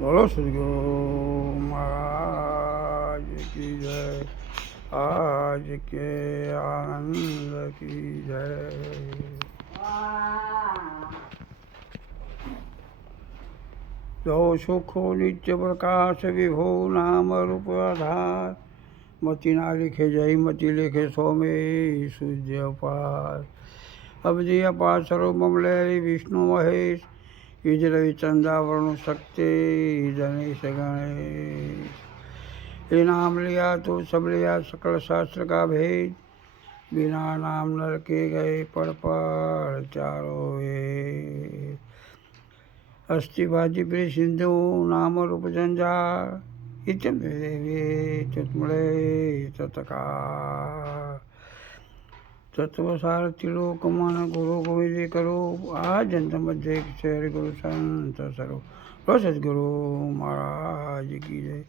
બોલો સદગુરુ મહારાજ કી જય. આજ કે આનંદ કી જય. જો સુખો નિત્ય પ્રકાશ વિભો નામ રૂપ આધાર. મતિ ના લીખે જય મતિ લેખે સોમે સૂર્ય પાર. અબજી અપાર સર્વ મમલે વિષ્ણુ મહેશ. ઈજ રવિ चंद्रावरण शक्ति गणेश गणेश. ये नाम लिया तो सब लिया सकल शास्त्र का भेद. बिना नाम नर के गए पर चारों वेद. अस्थि भाजी प्रिय सिंधु नाम रूप जंजार. इतम देवी चुतमले तत्कार. तत्व सारथी लोक मन गुरु गोविंद करो. आ जंत मध्य शेर गुरु संत सरो. સદગુરુ મહારાજ કી જય.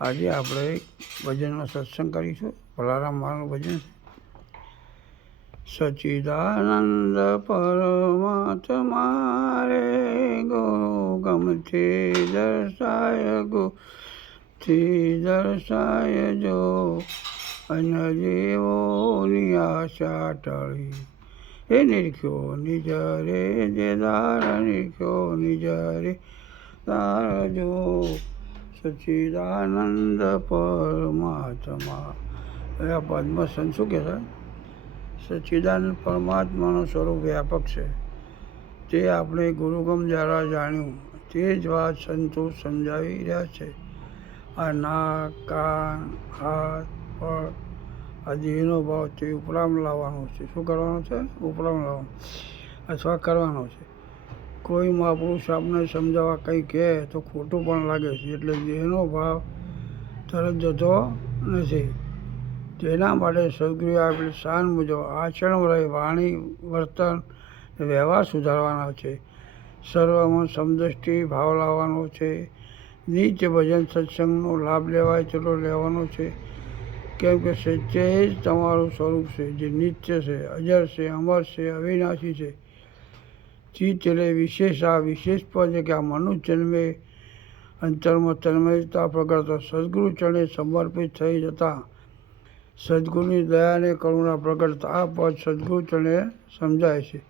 આજે આપણે ભજનનો સત્સંગ કરીશું. ભલારામ માનું ભજન. સચિદાનંદ પરમાત્મા રે ગુરુ ગમથી દર્શાય જો. અન્ય જીવોની આશા ટળી. એ નિરખ્યો નિજ રે જે દાર નિરખ્યો નિજ રે દાર જો. સચિદાનંદ પરમાત્મા. આ પદ્મસન શું કહે છે? સચિદાનંદ પરમાત્માનું સ્વરૂપ વ્યાપક છે. તે આપણે ગુરુગમ દ્વારા જાણ્યું. તે જ વાત સંતો સમજાવી રહ્યા છે. આ નાક કાન હાથ પગ આ દેહનો ભાવ તે ઉપરામ લાવવાનો છે. શું કરવાનો છે? ઉપરામ લાવવાનો અથવા કરવાનો છે. કોઈ મહાપુરુષ આપને સમજાવવા કંઈ કહે તો ખોટું પણ લાગે છે. એટલે દેહનો ભાવ તરત જતો નથી. તેના માટે સદગુરુએ આપેલી શાન મુજબ આચરણ રહી વાણી વર્તન વ્યવહાર સુધારવાના છે. સર્વમાં સમદૃષ્ટિ ભાવ લાવવાનો છે. નિત્ય ભજન સત્સંગનો લાભ લેવાય તેટલો લેવાનો છે. કેમ કે સત્ય જ તમારું સ્વરૂપ છે, જે નિત્ય છે, અજર છે, અમર છે, અવિનાશી છે. ચિત્ત એટલે વિશેષ. આ વિશેષ પદ છે કે આ મનુષ્ય જન્મે અંતરમાં તન્મયતા પ્રગટતો સદગુરુ ચરણે સમર્પિત થઈ જતા સદગુરુની દયાને કરુણા પ્રગટ આ પદ સદગુરુ ચરણે સમજાય છે.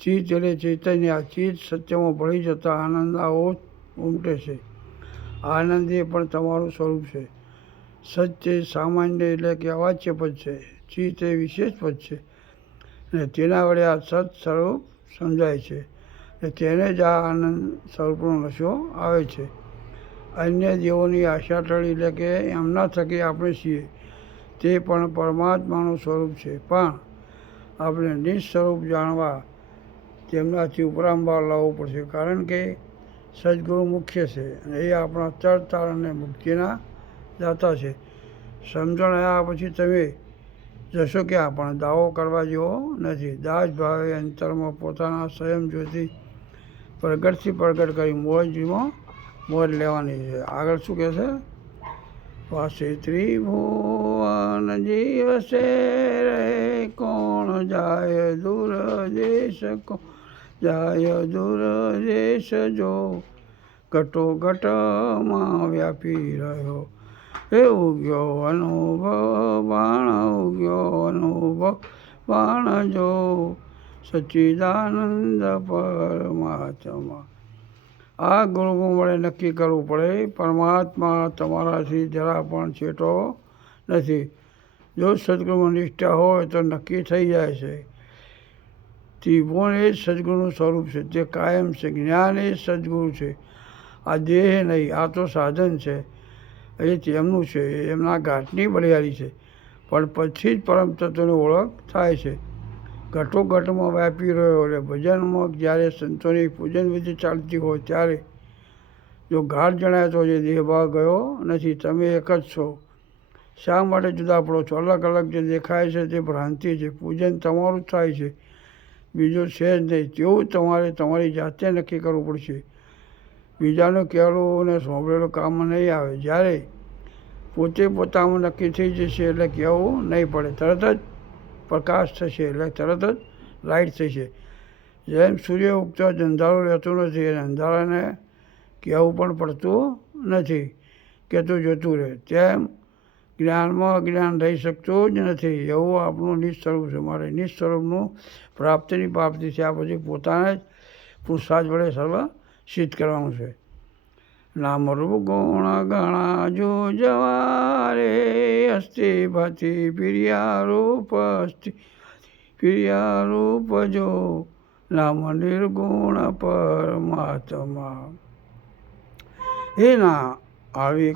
ચિત્ત એટલે ચૈતન્ય. આ ચિત્ત સત્યમાં ભળી જતા આનંદ આવો ઉમટે છે. આનંદ એ પણ તમારું સ્વરૂપ છે. સત્ય સામાન્ય એટલે કે અવાચ્ય પદ છે. ચિત્ત એ વિશેષ પદ છે અને તેના વડે આ સત સ્વરૂપ સમજાય છે. અને તેને જ આ આનંદ સ્વરૂપનો નશો આવે છે. અન્ય દેવોની આશા ટળી એટલે કે એમના થકી આપણે છીએ તે પણ પરમાત્માનું સ્વરૂપ છે. પણ આપણે નિસ્વરૂપ જાણવા તેમનાથી ઉપરામભાવ લાવવો પડશે. કારણ કે સદગુરુ મુખ્ય છે અને એ આપણા તરતાર અને મુક્તિના દાતા છે. સમજણ આવ્યા પછી તમે જશો ક્યાં? પણ દાવો કરવા જેવો નથી. દાસ ભાવે અંતરમાં પોતાના સ્વયં જ્યોતિ પ્રગટથી પ્રગટ કરી મોજમાં મોજ લેવાની છે. આગળ શું કહે છે? વાસે ત્રિભુવન જીવસે રે કોણ જાય દૂર દેશ કોણ જાય દૂર દેશ જો. ઘટો ઘટમાં વ્યાપી રહ્યો એ ઉગ્યો અનુભવ બાણ ઉગ્યો અનુભવ બાણ જો. સચ્ચિદાનંદ પરમાત્મા. આ ગુરુગુણ વડે નક્કી કરવું પડે. પરમાત્મા તમારાથી જરા પણ છેટો નથી. જો સદગુરુમાં નિષ્ઠા હોય તો નક્કી થઈ જાય છે. ત્રિભુવન એ જ સદગુરુનું સ્વરૂપ છે. તે કાયમ છે. જ્ઞાન એ સદગુરુ છે. આ દેહ નહીં, આ તો સાધન છે. એ તેમનું છે. એમના ઘાટની બળિયારી છે. પણ પછી જ પરમ તત્વની ઓળખ થાય છે. ઘટો ઘટમાં વ્યાપી રહ્યો એટલે ભજનમાં જ્યારે સંતોની પૂજન વિધિ ચાલતી હોય ત્યારે જો ઘાટ જણાય તો જે દેહભાવ ગયો નથી. તમે એક જ છો. શા માટે જુદા પડો છો? અલગ અલગ જે દેખાય છે તે ભ્રાંતિ છે. પૂજન તમારું જ થાય છે, બીજું છે જ નહીં. તેવું તમારે તમારી જાતે નક્કી કરવું પડશે. બીજાનું કહેલું અને સાંભળેલું કામમાં નહીં આવે. જ્યારે પોતે પોતામાં નક્કી થઈ જશે એટલે કહેવું નહીં પડે. તરત જ પ્રકાશ થશે એટલે તરત જ લાઇટ થશે. જેમ સૂર્ય ઉગતો જ અંધારું રહેતું નથી અને અંધારાને કહેવું પણ પડતું નથી કે તું જતું રહે. તેમ જ્ઞાનમાં અજ્ઞાન રહી શકતું જ નથી. એવું આપણું નિસ્વરૂપ છે. મારે નિસ્વરૂપનું પ્રાપ્તિની પ્રાપ્તિ છે. આ પછી પોતાને જ પુરુષાર્થ વડે સર્વ સિદ્ધ કરવાનું છે. નામ રૂપ ગુણ ગણા જો જવારે અસ્તિ ભાતિ પ્રિયા રૂપ જો નામ નિર્ગુણ પરમાત્મા. ના આવી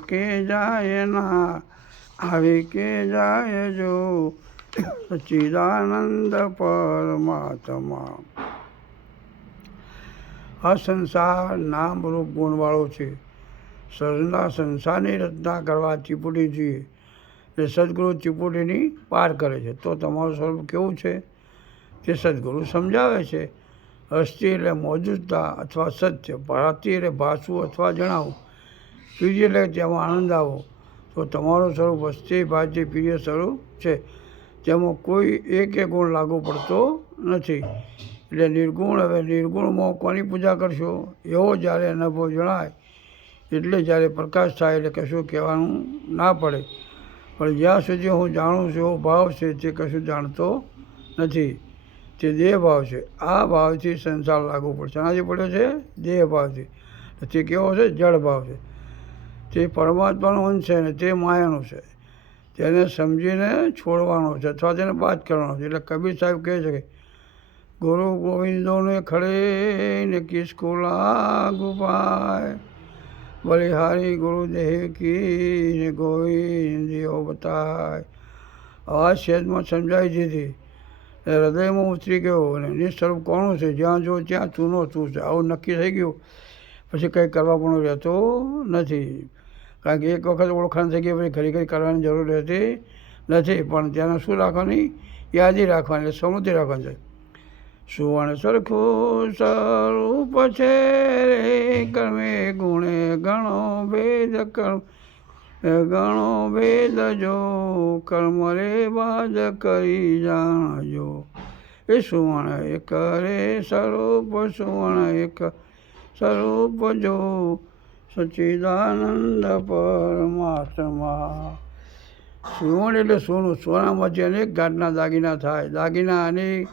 કે જાય જો સચ્ચિદાનંદ પરમાત્મા. આ સંસાર નામ રૂપ ગુણવાળો છે. સંસારની રચના કરવા ચીપુટી જોઈએ એટલે સદગુરુ ચીપુટીની પાર કરે છે. તો તમારું સ્વરૂપ કેવું છે તે સદગુરુ સમજાવે છે. અસ્થિ એટલે મોજૂદતા અથવા સત્ય, ભાતિ એટલે ભાસવું અથવા જણાવવું, પ્રિય એટલે તેમાં આનંદ આવો. તો તમારું સ્વરૂપ અસ્થિ ભાતિ પ્રિય સ્વરૂપ છે. તેમાં કોઈ એક ગુણ લાગુ પડતો નથી. એટલે નિર્ગુણ. હવે નિર્ગુણમાં કોની પૂજા કરશો એવો જ્યારે અનુભવ જણાય એટલે જ્યારે પ્રકાશ થાય એટલે કશું કહેવાનું ના પડે. પણ જ્યાં સુધી હું જાણું છું એવો ભાવ છે તે કશું જાણતો નથી. તે દેહ ભાવ છે. આ ભાવથી સંસાર લાગુ પડશે. આનાથી પડ્યો છે દેહ ભાવથી. તે કેવો છે? જળ ભાવ છે. તે પરમાત્માનો અંશ છે ને તે માયાનું છે. તેને સમજીને છોડવાનો છે અથવા તેને બાદ કરવાનો છે. એટલે કબીર સાહેબ કહે છે કે ગુરુ ગોવિંદોને ખડે ને કિસકો લાગુ પાય, બલિહારી ગુરુદેવ કી ને ગોવિંદીઓ બતાય. આ શેદમાં સમજાવી દીધી. હૃદયમાં ઉતરી ગયો અને નિસ્વરૂપ કોનું છે? જ્યાં જો ત્યાં તુંનો તું છે. આવું નક્કી થઈ ગયું પછી કંઈ કરવા પણ રહેતો નથી. કારણ કે એક વખત ઓળખાણ થઈ ગઈ પછી ઘડી ઘડી કરવાની જરૂર રહેતી નથી. પણ ત્યાંને શું રાખવાની? યાદી રાખવાની, એટલે સમૃદ્ધિ રાખવાની છે. સુવર્ણ સરખું સ્વરૂપ છે રે કર્મે ગુણે ઘણો ભેદ જો કર્મ રે બાદ કરી જાણજો. એ સુવર્ણ એક રે સ્વરૂપ, સુવર્ણ એક સ્વરૂપ જો સચ્ચિદાનંદ પરમાત્મા. સુવર્ણ એટલે સોનું. સોનામાંથી અનેક જાતના દાગીના થાય. દાગીના અનેક,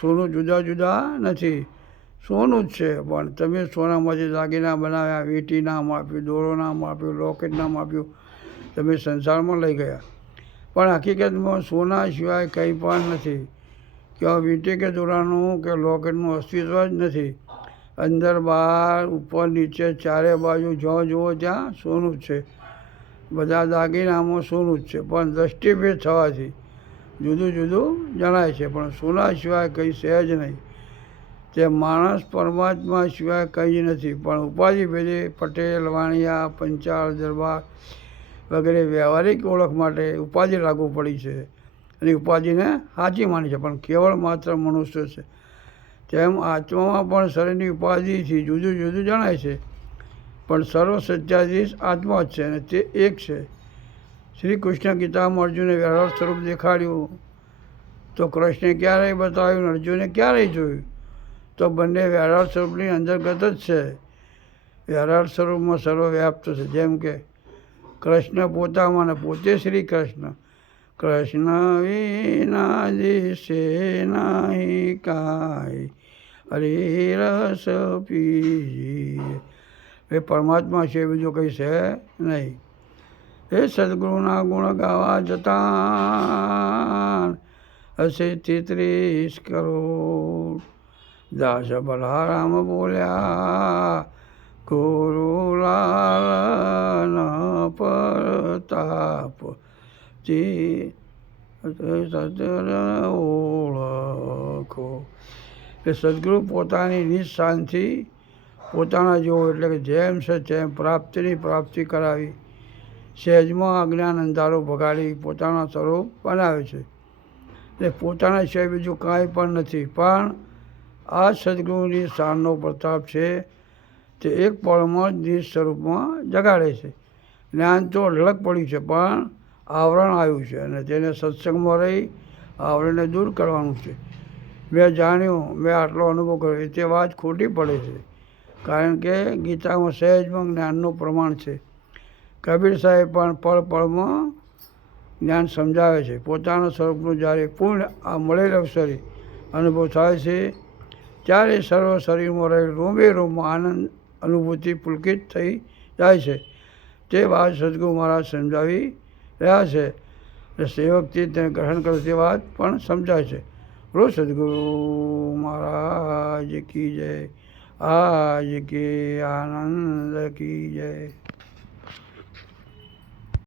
સોનું જુદા જુદા નથી, સોનું જ છે. પણ તમે સોનામાંથી દાગીના બનાવ્યા, વીંટી નામ આપ્યું, દોરો નામ આપ્યું, લોકેટ નામ આપ્યું, તમે સંસારમાં લઈ ગયા. પણ હકીકતમાં સોના સિવાય કંઈ પણ નથી. કે વીંટી કે દોરાનું કે લોકેટનું અસ્તિત્વ જ નથી. અંદર બહાર ઉપર નીચે ચારે બાજુ જ્યાં જુઓ ત્યાં સોનું જ છે. બધા દાગીનામાં સોનું જ છે. પણ દ્રષ્ટિભેદ થવાથી જુદું જુદું જણાય છે. પણ સોના સિવાય કંઈ સહેજ નહીં. તે માણસ પરમાત્મા સિવાય કંઈ નથી. પણ ઉપાધિ ભેદે પટેલ, વાણિયા, પંચાળ, દરબાર વગેરે વ્યવહારિક ઓળખ માટે ઉપાધિ લાગુ પડી છે અને ઉપાધિને સાચી માની છે. પણ કેવળ માત્ર મનુષ્ય છે. તેમ આત્મામાં પણ શરીરની ઉપાધિથી જુદું જુદું જણાય છે. પણ સર્વ સત્યાધીશ આત્મા જ છે અને તે એક છે. શ્રી કૃષ્ણ ગીતામાં અર્જુને વ્યવહાર સ્વરૂપ દેખાડ્યું તો કૃષ્ણે ક્યારેય બતાવ્યું, અર્જુને ક્યારેય જોયું? તો બંને વ્યવહાર સ્વરૂપની અંતર્ગત જ છે. વ્યવહાર સ્વરૂપમાં સર્વવ્યાપ્ત છે. જેમ કે કૃષ્ણ પોતામાં ને પોતે શ્રી કૃષ્ણ. કૃષ્ણ વિના દિશે નહીં કાંઈ, હરિ રસ પીજીએ. એ પરમાત્મા છે, બીજું કંઈ છે નહીં. એ સદગુરુના ગુણ ગાવા જતાં હશે 33 કરોડ. દાસ બલરામ બોલ્યા ગુરુલાલ પ્રતાપ જી ઓળખો. એ સદગુરુ પોતાની નિશાનથી પોતાના જેવો એટલે કે જેમ છે તેમ પ્રાપ્તિની પ્રાપ્તિ કરાવી, સહેજમાં અજ્ઞાન અંધારો ભગાડી પોતાના સ્વરૂપ બનાવે છે. એટલે પોતાના સિવાય બીજું કાંઈ પણ નથી. પણ આ સદગુરુની શાનનો પ્રતાપ છે તે એક પળમાં જ નિજ સ્વરૂપમાં જગાડે છે. જ્ઞાન તો અઢળક પડ્યું છે પણ આવરણ આવ્યું છે અને તેને સત્સંગમાં રહી આવરણને દૂર કરવાનું છે. મેં જાણ્યું, મેં આટલો અનુભવ કર્યો, તે વાત ખોટી પડે છે. કારણ કે ગીતામાં સહેજમાં જ્ઞાનનું પ્રમાણ છે. કબીર સાહેબ પણ પળ પળમાં જ્ઞાન સમજાવે છે. પોતાના સ્વરૂપનું જ્યારે પૂર્ણ આ મળેલ અવસરે અનુભવ થાય છે ત્યારે સર્વ શરીરમાં રહેલ રોમે રોમમાં આનંદ અનુભૂતિ પુલકિત થઈ જાય છે. તે વાત સદગુરુ મહારાજ સમજાવી રહ્યા છે. સેવકથી તેને ગ્રહણ કરે તે વાત પણ સમજાય છે. રોજ સદગુરુ મહારાજ કી જય. આજ કે આનંદ કી જય.